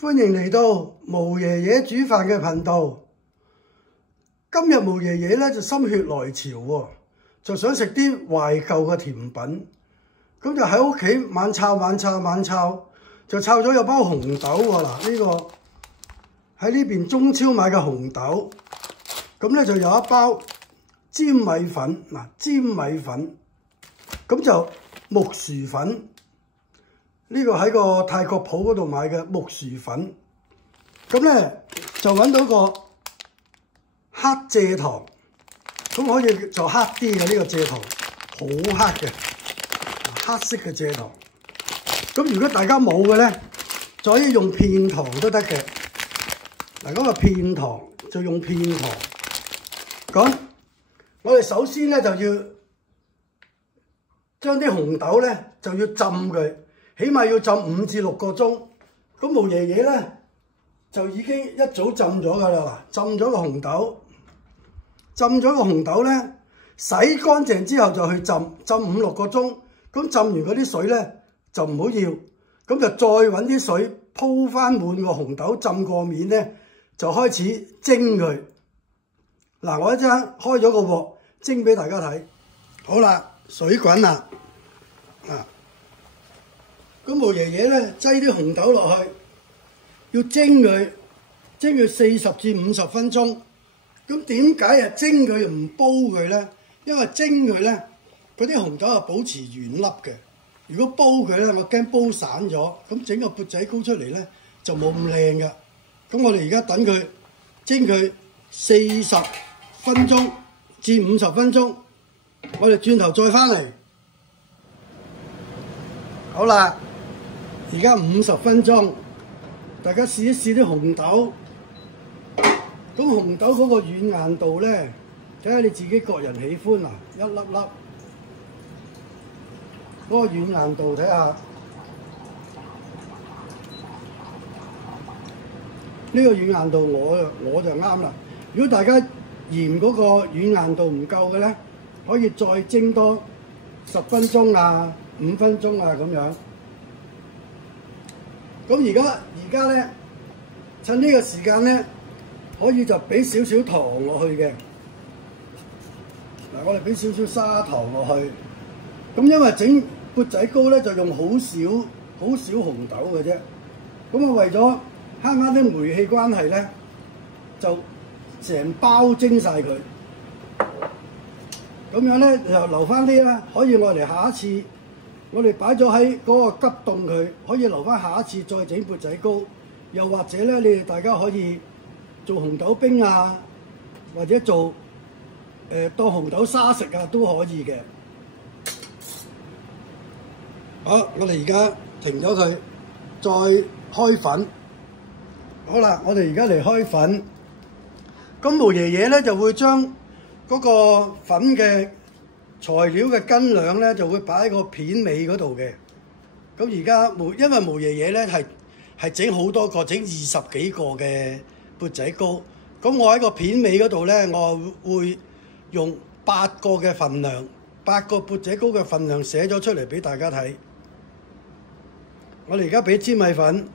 歡迎嚟到毛爺爺煮飯嘅頻道。今日毛爺爺咧就心血來潮喎，就想食啲懷舊嘅甜品，咁就喺屋企猛炒，就炒咗有包紅豆喎。嗱，呢個喺呢邊中超買嘅紅豆，咁咧就有一包粘米粉，嗱，粘米粉，咁就木薯粉。呢個喺個泰國鋪嗰度買嘅木薯粉，咁咧就揾到個黑蔗糖，咁可以就黑啲嘅呢個蔗糖，好黑嘅，黑色嘅蔗糖。咁如果大家冇嘅咧，就可以用片糖都得嘅。嗱，嗰個片糖就用片糖。咁我哋首先咧就要將啲紅豆咧就要浸佢。起碼要浸5至6個鐘，咁毛爺爺咧就已經一早浸咗㗎啦。嗱，浸咗個紅豆咧，洗乾淨之後就去浸5、6個鐘。咁浸完嗰啲水咧就唔好要，咁就再揾啲水鋪翻滿個紅豆浸過面咧，就開始蒸佢。嗱，我一陣開咗個鑊蒸俾大家睇。好啦，水滾啦，咁毛爺爺咧擠啲紅豆落去，要蒸佢40至50分鐘。咁點解蒸佢唔煲佢咧？因為蒸佢咧，嗰啲紅豆係保持原粒嘅。如果煲佢咧，我驚煲散咗，咁整個缽仔糕出嚟咧就冇咁靚嘅。咁我哋而家等佢蒸佢40分鐘至50分鐘，我哋轉頭再翻嚟。好啦。而家50分鐘，大家試一試啲紅豆。咁紅豆嗰個軟硬度咧，睇下你自己個人喜歡啊！一粒粒嗰個軟硬度睇下，呢個軟硬度我就啱啦。如果大家嫌嗰個軟硬度唔夠嘅咧，可以再蒸多10分鐘啊、5分鐘啊咁樣。咁而家咧，趁呢個時間咧，可以就俾少少糖落去嘅。嗱，我哋俾少少砂糖落去。咁因為整缽仔糕咧，就用好少紅豆嘅啫。咁我為咗慳翻啲煤氣關係咧，就成包蒸晒佢。咁樣咧就留翻啲啦，可以我嚟下一次。我哋擺咗喺嗰個急凍佢，可以留翻下一次再整缽仔糕，又或者咧，你哋大家可以做紅豆冰啊，或者做當紅豆沙食啊都可以嘅。好，我哋而家停咗佢，再開粉。好啦，我哋而家嚟開粉。咁毛爺爺咧就會將嗰個粉嘅材料嘅斤兩咧就會擺喺個片尾嗰度嘅。咁而家因為毛爺爺咧係整好多個，整20幾個嘅缽仔糕。咁我喺個片尾嗰度咧，我會用8個嘅份量，8個缽仔糕嘅份量寫咗出嚟俾大家睇。我哋而家俾粘米粉，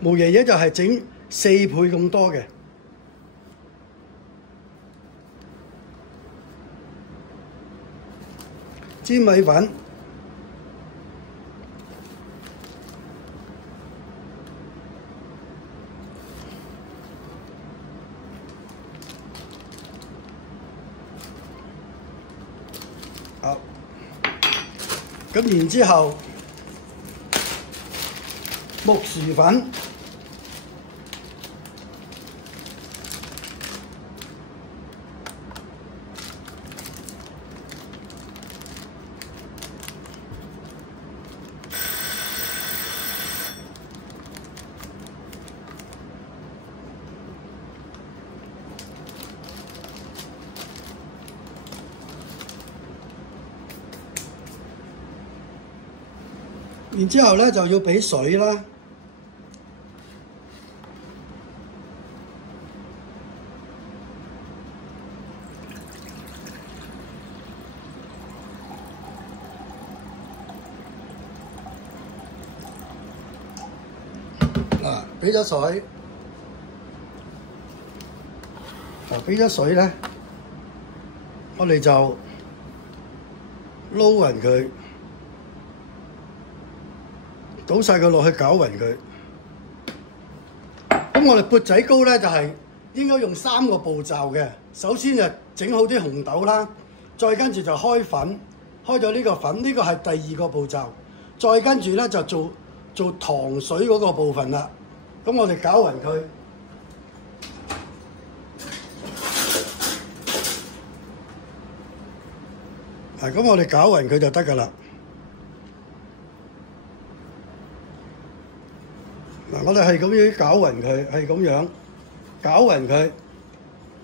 毛爺爺就係整4倍咁多嘅。粘米粉，好，咁然之後木薯粉。然之後咧就要俾水啦，俾咗水，嗱俾咗水咧，我哋就撈勻佢，倒晒佢落去攪勻佢。咁我哋缽仔糕咧就係應該用3個步驟嘅。首先就整好啲紅豆啦，再跟住就開粉，開咗呢個粉，呢個係第2個步驟。再跟住咧就做糖水嗰個部分啦。咁我哋攪勻佢。咁我哋攪勻佢就得㗎啦。嗱，我哋係咁樣攪勻佢，係咁樣攪勻佢，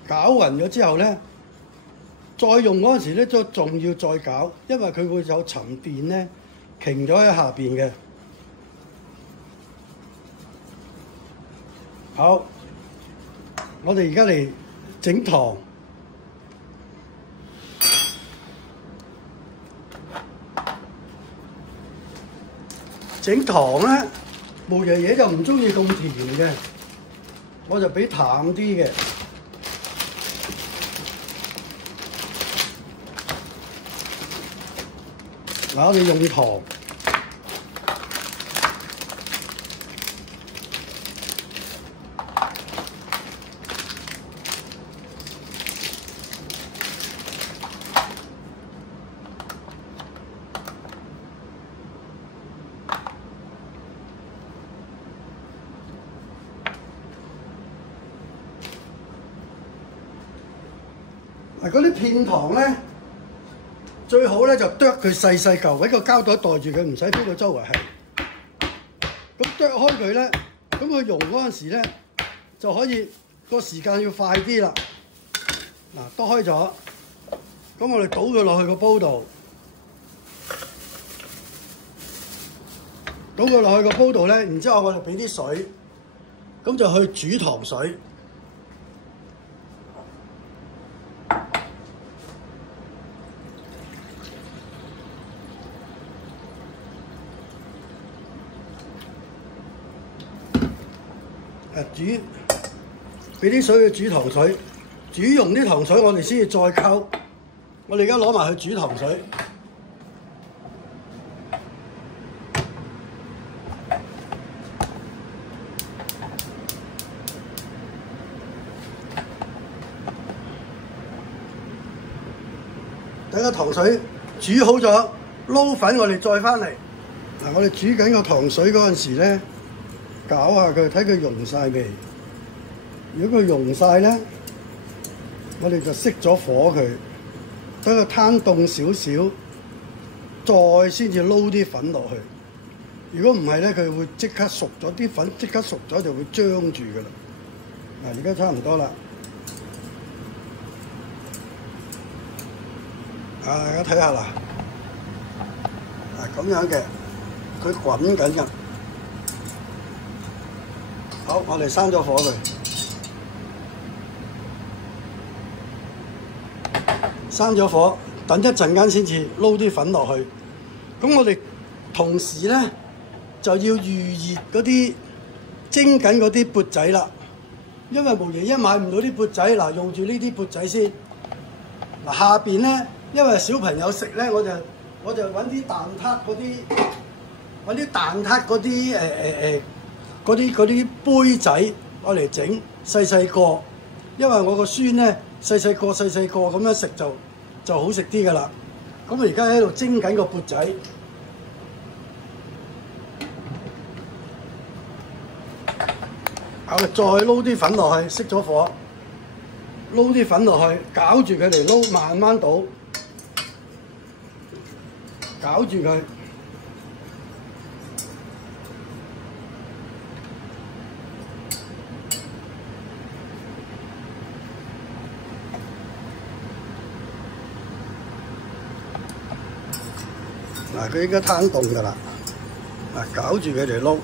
攪勻咗之後咧，再用嗰陣時咧，仲要再攪，因為佢會有沉澱咧，停咗喺下邊嘅。好，我哋而家嚟整糖。整糖咧，毛爺爺就唔中意咁甜嘅，我就俾淡啲嘅。嗱，我哋用糖，嗱，嗰啲片糖咧，最好咧就剁佢細細嚿，喺個膠袋袋住佢，唔使飛到周圍係。咁剁開佢咧，咁佢溶嗰陣時咧，就可以個時間要快啲啦。嗱，剁開咗，咁我哋倒佢落去個煲度，倒佢落去個煲度咧，然之後我哋俾啲水，咁就去煮糖水。俾啲水去煮糖水，煮溶啲糖水，我哋先至再溝。我哋而家攞埋去煮糖水。等個糖水煮好咗，撈粉我哋再翻嚟。嗱，我哋煮緊個糖水嗰陣時咧，攪下佢，睇佢溶晒未？如果佢溶晒咧，我哋就熄咗火佢，等佢攤凍少少，再先至撈啲粉落去。如果唔係咧，佢會即刻熟咗，啲粉即刻熟咗就會張住㗎啦。嗱，而家差唔多啦。大家睇下啦，咁樣嘅，佢滾緊㗎。好，我哋閂咗火佢。閂咗火，等一陣間先至撈啲粉落去。咁我哋同時咧就要預熱嗰啲蒸緊嗰啲缽仔啦。因為毛爺爺買唔到啲缽仔，嗱，用住呢啲缽仔先。嗱，下邊咧，因為小朋友食咧，我就揾啲蛋撻嗰啲，揾啲蛋撻嗰啲嗰啲杯仔我嚟整細細個。因為我個孫咧細細個咁樣食就好食啲㗎啦。咁我而家喺度蒸緊個缽仔，我哋再撈啲粉落去，熄咗火，撈啲粉落去，攪住佢嚟撈，慢慢倒，攪住佢。嗱，佢應該攤凍㗎啦，嗱，攪住佢嚟撈。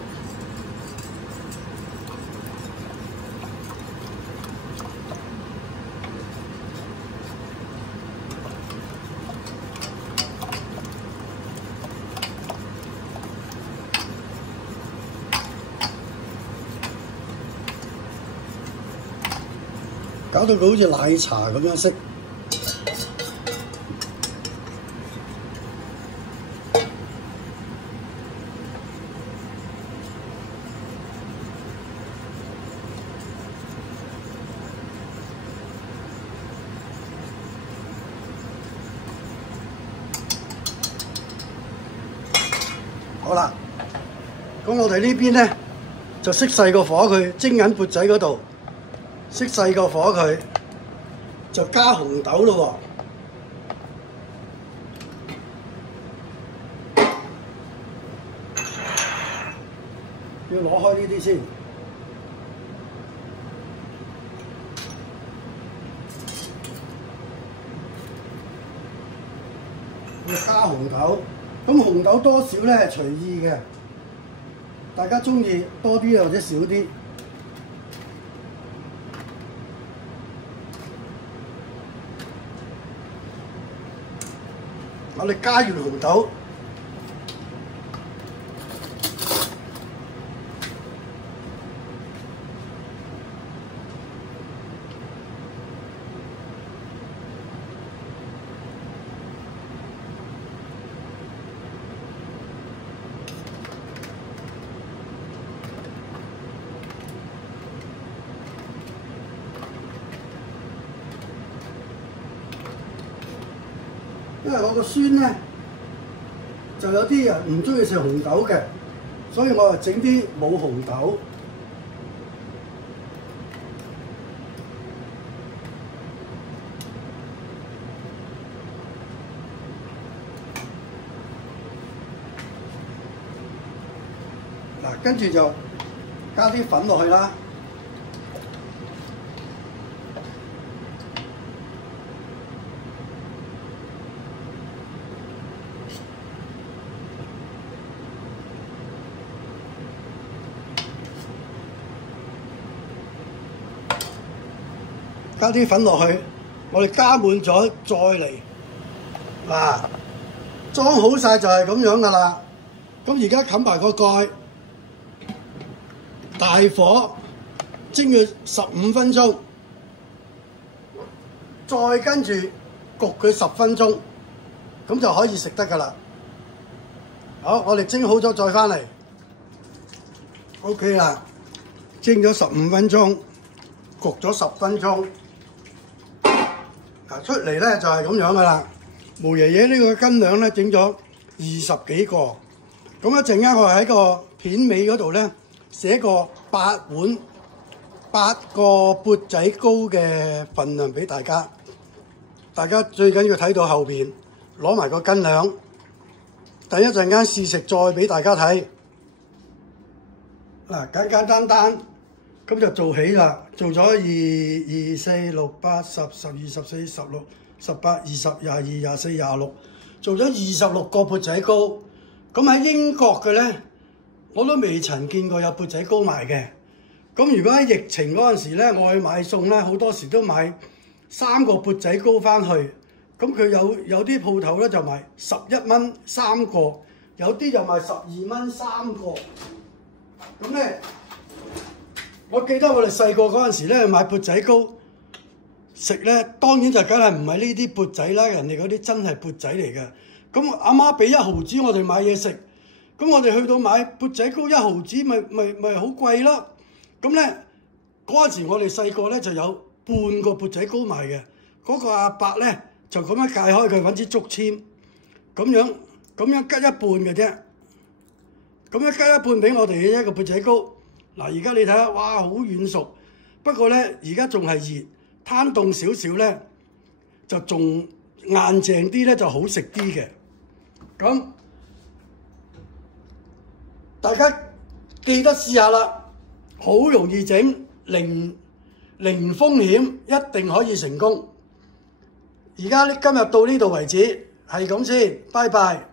搞到佢好似奶茶咁樣色。好啦，咁我哋呢邊咧就熄細個火佢，蒸緊缽仔嗰度熄細個火佢，就加紅豆咯喎。要攞開呢啲先，要加紅豆。咁紅豆多少咧係隨意嘅，大家中意多啲或者少啲。我哋加完紅豆，因為我個孫咧就有啲人唔中意食紅豆嘅，所以我就整啲冇紅豆。嗱，跟住就加啲粉落去啦。加啲粉落去，我哋加滿咗再嚟。嗱，裝好晒就係咁樣噶啦。咁而家冚埋個蓋，大火蒸佢15分鐘，再跟住焗佢10分鐘，咁就可以食得噶啦。好，我哋蒸好咗再翻嚟。OK 啦，蒸咗15分鐘，焗咗10分鐘。嗱，出嚟咧就係咁樣噶啦。毛爺爺呢個斤兩咧整咗20幾個，咁一陣間我喺個片尾嗰度咧寫個8個缽仔糕嘅份量俾大家。大家最緊要睇到後邊，攞埋個斤兩，等一陣間試食再俾大家睇。嗱，簡簡單單咁就做起啦，做咗2、2、4、6、8、10、12、14、16、18、20、22、24、26，做咗26個缽仔糕。咁喺英國嘅咧，我都未曾見過有缽仔糕賣嘅。咁如果喺疫情嗰陣時咧，我去買餸咧，好多時都買3個缽仔糕翻去。咁佢有啲鋪頭咧就賣11蚊3個，有啲就賣12蚊3個。咁咧，我記得我哋細個嗰陣時咧買缽仔糕食咧，當然就梗係唔係呢啲缽仔啦，人哋嗰啲真係缽仔嚟嘅。咁阿媽俾1毫子我哋買嘢食，咁我哋去到買缽仔糕1毫子，咪好貴咯。咁咧嗰陣時我哋細個咧就有半個缽仔糕賣嘅，嗰個阿伯咧就咁樣解開佢揾支竹籤，咁樣吉一半嘅啫，咁樣吉一半俾我哋嘅一個缽仔糕。嗱，而家你睇下，哇，好軟熟，不過咧而家仲係熱，攤凍少少咧就仲硬淨啲咧，就好食啲嘅。咁大家記得試下啦，好容易整，零風險，一定可以成功。而家今日到呢度為止，係咁先，拜拜。